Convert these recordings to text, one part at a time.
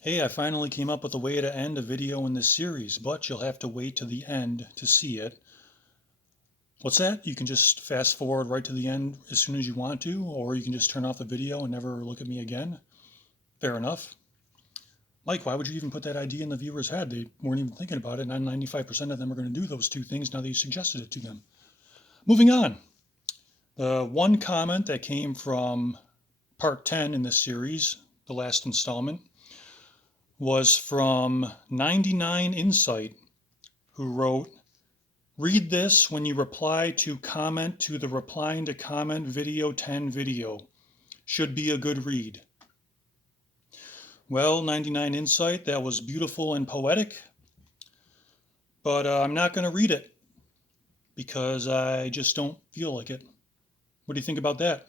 Hey, I finally came up with a way to end a video in this series, but you'll have to wait to the end to see it. What's that? You can just fast forward right to the end as soon as you want to, or you can just turn off the video and never look at me again. Fair enough. Mike, why would you even put that idea in the viewer's head? They weren't even thinking about it, and 95% of them are going to do those two things now that you suggested it to them. Moving on. The one comment that came from part 10 in this series, the last installment, was from 99 Insight, who wrote, read this when you reply to comment to the replying to comment video 10 video. Should be a good read. Well, 99 Insight, that was beautiful and poetic, but I'm not going to read it because I just don't feel like it. What do you think about that?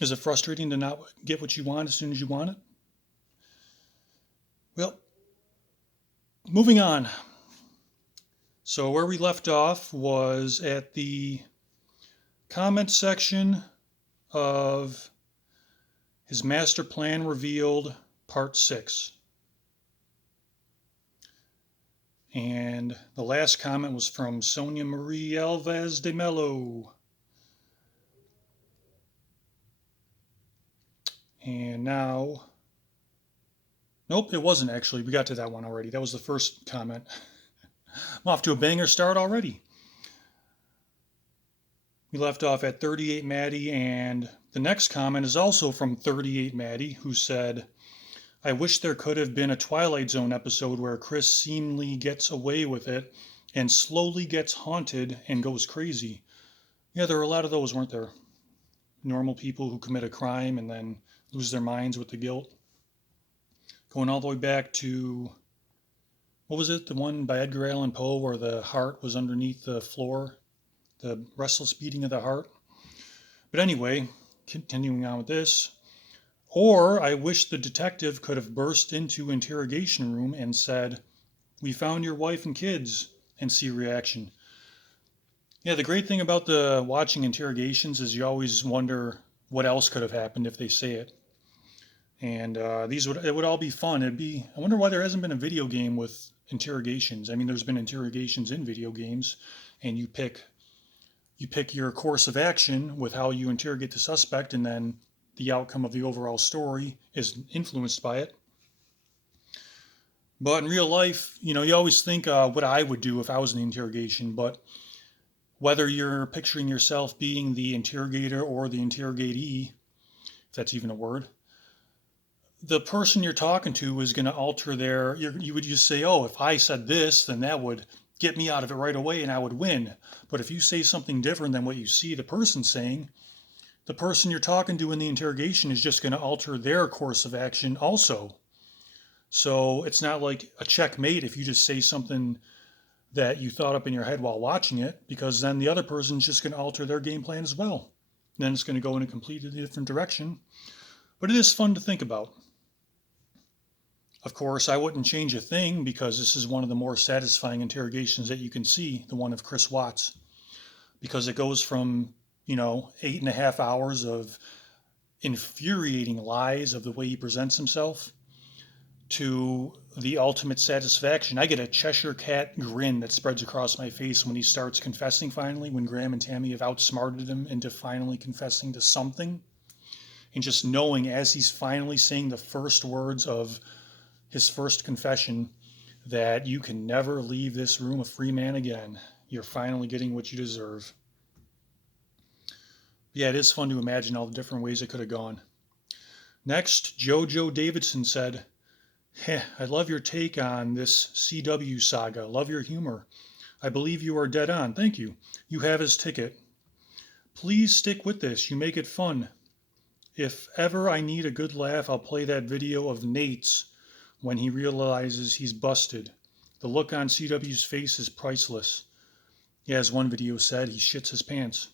Is it frustrating to not get what you want as soon as you want it? Well, moving on. So, where we left off was at the comment section of his master plan revealed, part 6. And the last comment was from Sonia Marie Alves de Mello. And now, nope, it wasn't actually. We got to that one already. That was the first comment. I'm off to a banger start already. We left off at 38 Maddie, and the next comment is also from 38 Maddie, who said, I wish there could have been a Twilight Zone episode where Chris seemingly gets away with it and slowly gets haunted and goes crazy. Yeah, there were a lot of those, weren't there? Normal people who commit a crime and then lose their minds with the guilt. Going all the way back to, what was it? The one by Edgar Allan Poe where the heart was underneath the floor, the restless beating of the heart. But anyway, continuing on with this. Or I wish the detective could have burst into interrogation room and said, we found your wife and kids, and see reaction. Yeah, the great thing about the watching interrogations is you always wonder what else could have happened if they say it. And it would all be fun. I wonder why there hasn't been a video game with interrogations. I mean, there's been interrogations in video games, and you pick your course of action with how you interrogate the suspect, and then the outcome of the overall story is influenced by it. But in real life, you always think what I would do if I was in the interrogation. But whether you're picturing yourself being the interrogator or the interrogatee, if that's even a word, the person you're talking to is going to alter you would just say, oh, if I said this, then that would get me out of it right away and I would win. But if you say something different than what you see the person saying, the person you're talking to in the interrogation is just going to alter their course of action also. So it's not like a checkmate if you just say something that you thought up in your head while watching it, because then the other person's just going to alter their game plan as well. Then it's going to go in a completely different direction. But it is fun to think about. Of course, I wouldn't change a thing because this is one of the more satisfying interrogations that you can see, the one of Chris Watts, because it goes from, 8.5 hours of infuriating lies of the way he presents himself to the ultimate satisfaction. I get a Cheshire cat grin that spreads across my face when he starts confessing finally, when Graham and Tammy have outsmarted him into finally confessing to something. And just knowing as he's finally saying the first words of his first confession that you can never leave this room a free man again. You're finally getting what you deserve. Yeah, it is fun to imagine all the different ways it could have gone. Next, Jojo Davidson said, I love your take on this CW saga. Love your humor. I believe you are dead on. Thank you. You have his ticket. Please stick with this. You make it fun. If ever I need a good laugh, I'll play that video of Nate's when he realizes he's busted. The look on CW's face is priceless. Yeah, as one video said, he shits his pants.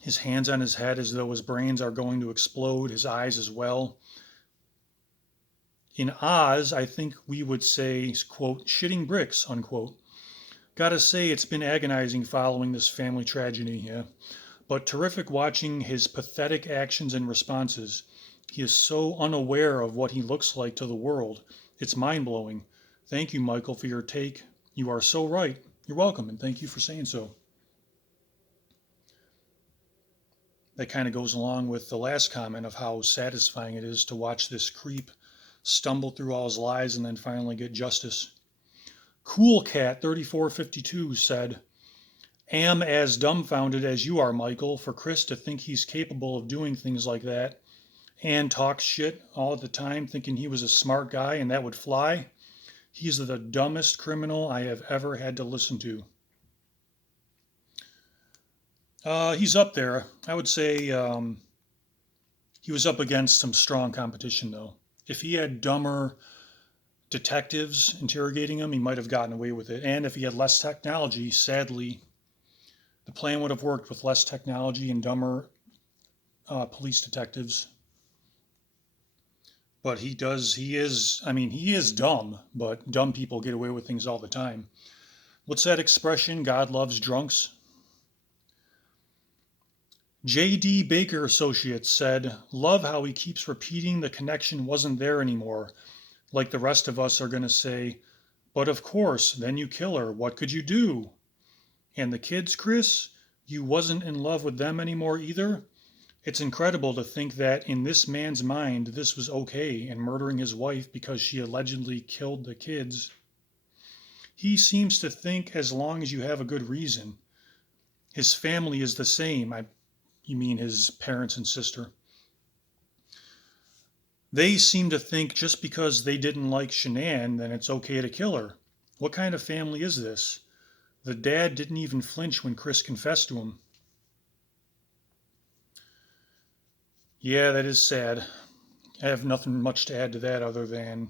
His hands on his head as though his brains are going to explode, his eyes as well. In Oz, I think we would say, quote, shitting bricks, unquote. Gotta say, it's been agonizing following this family tragedy here, but terrific watching his pathetic actions and responses. He is so unaware of what he looks like to the world. It's mind-blowing. Thank you, Michael, for your take. You are so right. You're welcome, and thank you for saying so. That kind of goes along with the last comment of how satisfying it is to watch this creep stumble through all his lies and then finally get justice. Cool Cat 3452 said, Am as dumbfounded as you are, Michael, for Chris to think he's capable of doing things like that and talk shit all the time thinking he was a smart guy and that would fly. He's the dumbest criminal I have ever had to listen to. He's up there. I would say he was up against some strong competition, though. If he had dumber detectives interrogating him, he might have gotten away with it. And if he had less technology, sadly, the plan would have worked with less technology and dumber police detectives. But he is dumb, but dumb people get away with things all the time. What's that expression? God loves drunks. J.D. Baker Associates said, Love how he keeps repeating the connection wasn't there anymore. Like the rest of us are going to say, but of course, then you kill her. What could you do? And the kids, Chris, you wasn't in love with them anymore either? It's incredible to think that in this man's mind, this was okay, and murdering his wife because she allegedly killed the kids. He seems to think as long as you have a good reason. His family is the same. You mean his parents and sister. They seem to think just because they didn't like Shanann, then it's okay to kill her. What kind of family is this? The dad didn't even flinch when Chris confessed to him. Yeah, that is sad. I have nothing much to add to that other than,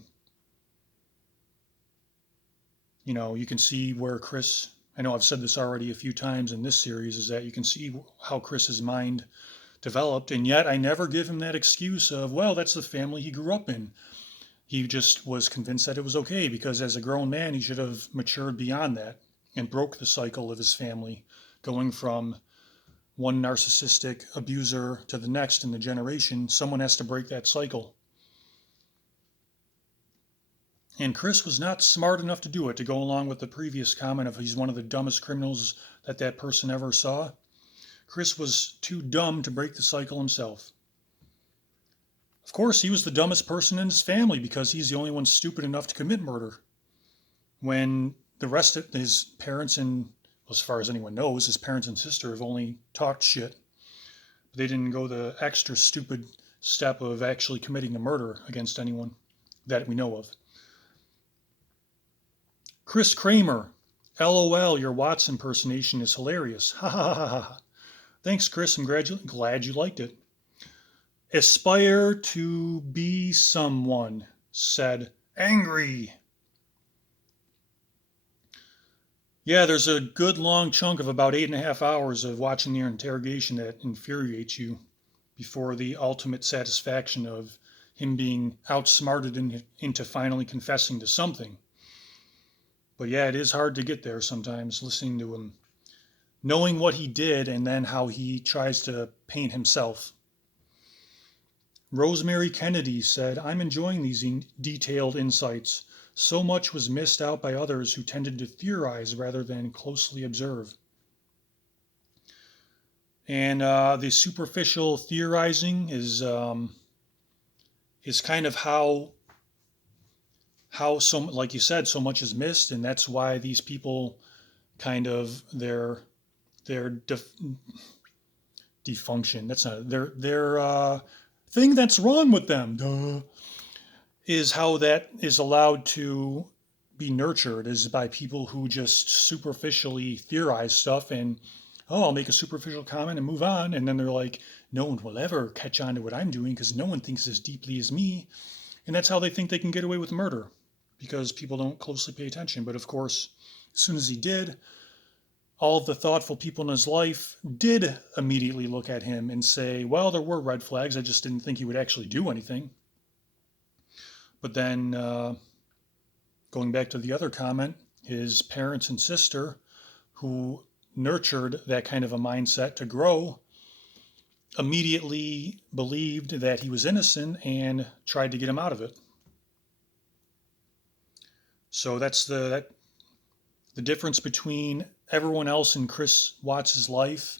you can see where Chris, I know I've said this already a few times in this series, is that you can see how Chris's mind developed, and yet I never give him that excuse of, well, that's the family he grew up in. He just was convinced that it was okay because as a grown man, he should have matured beyond that and broke the cycle of his family, going from one narcissistic abuser to the next in the generation. Someone has to break that cycle. And Chris was not smart enough to do it, to go along with the previous comment of he's one of the dumbest criminals that person ever saw. Chris was too dumb to break the cycle himself. Of course, he was the dumbest person in his family because he's the only one stupid enough to commit murder. When the rest of his parents and, as far as anyone knows, his parents and sister have only talked shit. But they didn't go the extra stupid step of actually committing a murder against anyone that we know of. Chris Kramer, LOL, your Watts impersonation is hilarious. Ha ha ha ha. Thanks, Chris. I'm glad you liked it. Aspire to be someone, said Angry. Yeah, there's a good long chunk of about 8.5 hours of watching their interrogation that infuriates you before the ultimate satisfaction of him being outsmarted into finally confessing to something. But yeah, it is hard to get there sometimes, listening to him, knowing what he did and then how he tries to paint himself. Rosemary Kennedy said, I'm enjoying these detailed insights. So much was missed out by others who tended to theorize rather than closely observe. And the superficial theorizing is kind of how so, like you said, so much is missed, and that's why these people kind of their defunction. That's not their thing that's wrong with them. Duh. Is how that is allowed to be nurtured is by people who just superficially theorize stuff and, oh, I'll make a superficial comment and move on. And then they're like, no one will ever catch on to what I'm doing because no one thinks as deeply as me. And that's how they think they can get away with murder because people don't closely pay attention. But of course, as soon as he did, all of the thoughtful people in his life did immediately look at him and say, well, there were red flags. I just didn't think he would actually do anything. But then, going back to the other comment, his parents and sister, who nurtured that kind of a mindset to grow, immediately believed that he was innocent and tried to get him out of it. So that's the difference between everyone else in Chris Watts's life.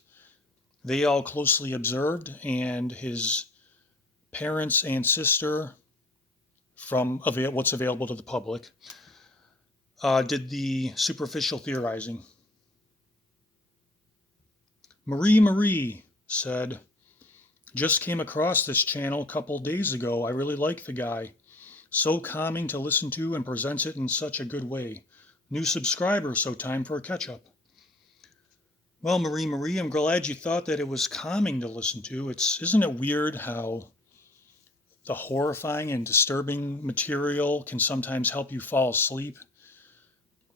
They all closely observed, and his parents and sister, from what's available to the public, did the superficial theorizing. Marie said, just came across this channel a couple days ago. I really like the guy. So calming to listen to and presents it in such a good way. New subscriber, so time for a catch up. Well, Marie, I'm glad you thought that it was calming to listen to. Isn't it weird how the horrifying and disturbing material can sometimes help you fall asleep?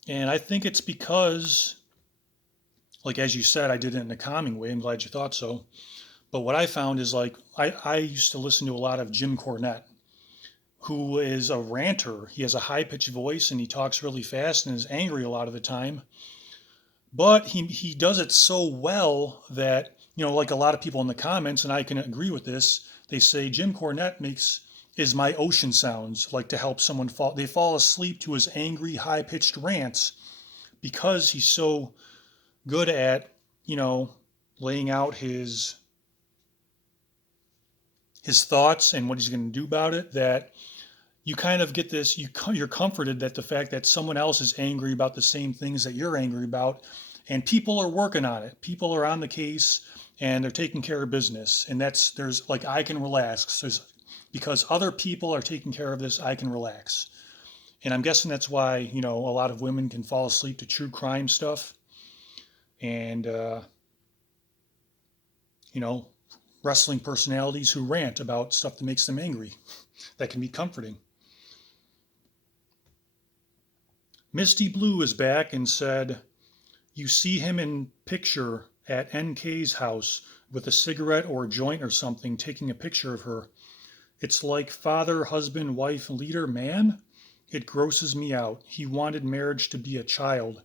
And I think it's because, like as you said, I did it in a calming way. I'm glad you thought so. But what I found is like I used to listen to a lot of Jim Cornette, who is a ranter. He has a high pitched voice and he talks really fast and is angry a lot of the time. But he does it so well that, like a lot of people in the comments, and I can agree with this, they say Jim Cornette is my ocean sounds, like to help someone they fall asleep to his angry, high pitched rants because he's so good at, laying out his thoughts and what he's going to do about it, that you kind of get this, you're comforted that the fact that someone else is angry about the same things that you're angry about, and people are working on it. People are on the case and they're taking care of business. And there's like, I can relax. Because other people are taking care of this, I can relax. And I'm guessing that's why, a lot of women can fall asleep to true crime stuff. And, wrestling personalities who rant about stuff that makes them angry. That can be comforting. Misty Blue is back and said, you see him in picture at NK's house with a cigarette or a joint or something, taking a picture of her. It's like father, husband, wife, leader, man. It grosses me out. He wanted marriage to be a child.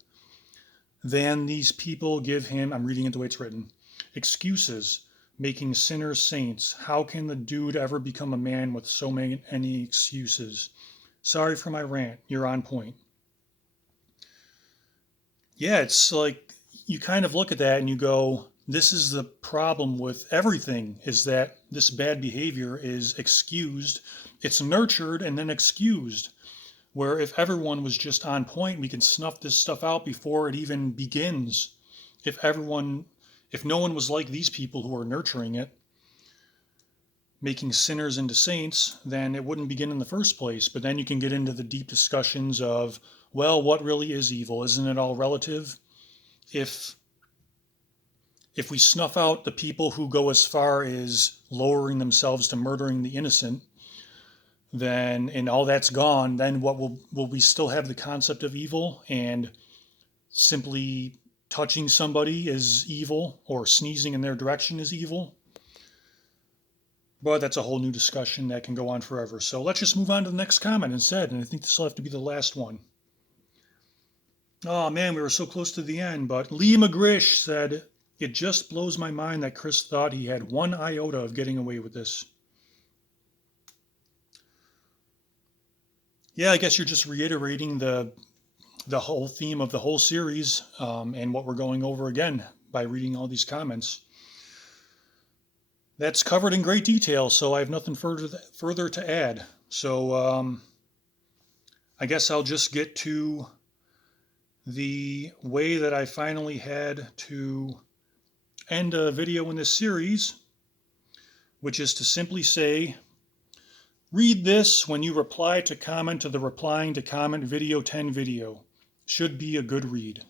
Then these people give him, I'm reading it the way it's written, excuses, making sinners saints. How can the dude ever become a man with so many excuses? Sorry for my rant. You're on point. Yeah, it's like you kind of look at that and you go, this is the problem with everything, is that this bad behavior is excused. It's nurtured and then excused. Where if everyone was just on point, we can snuff this stuff out before it even begins. If no one was like these people who are nurturing it, making sinners into saints, then it wouldn't begin in the first place. But then you can get into the deep discussions of, well, what really is evil? Isn't it all relative? If we snuff out the people who go as far as lowering themselves to murdering the innocent, then, and all that's gone, then what will we still have the concept of evil, and simply touching somebody is evil or sneezing in their direction is evil? But that's a whole new discussion that can go on forever. So let's just move on to the next comment instead, and I think this will have to be the last one. Oh man, we were so close to the end, but Lee McGrish said, it just blows my mind that Chris thought he had one iota of getting away with this. Yeah, I guess you're just reiterating the whole theme of the whole series, and what we're going over again by reading all these comments. That's covered in great detail, so I have nothing further to add. So I guess I'll just get to the way that I finally had to end a video in this series, which is to simply say, read this when you reply to comment to the replying to comment video 10 video. Should be a good read.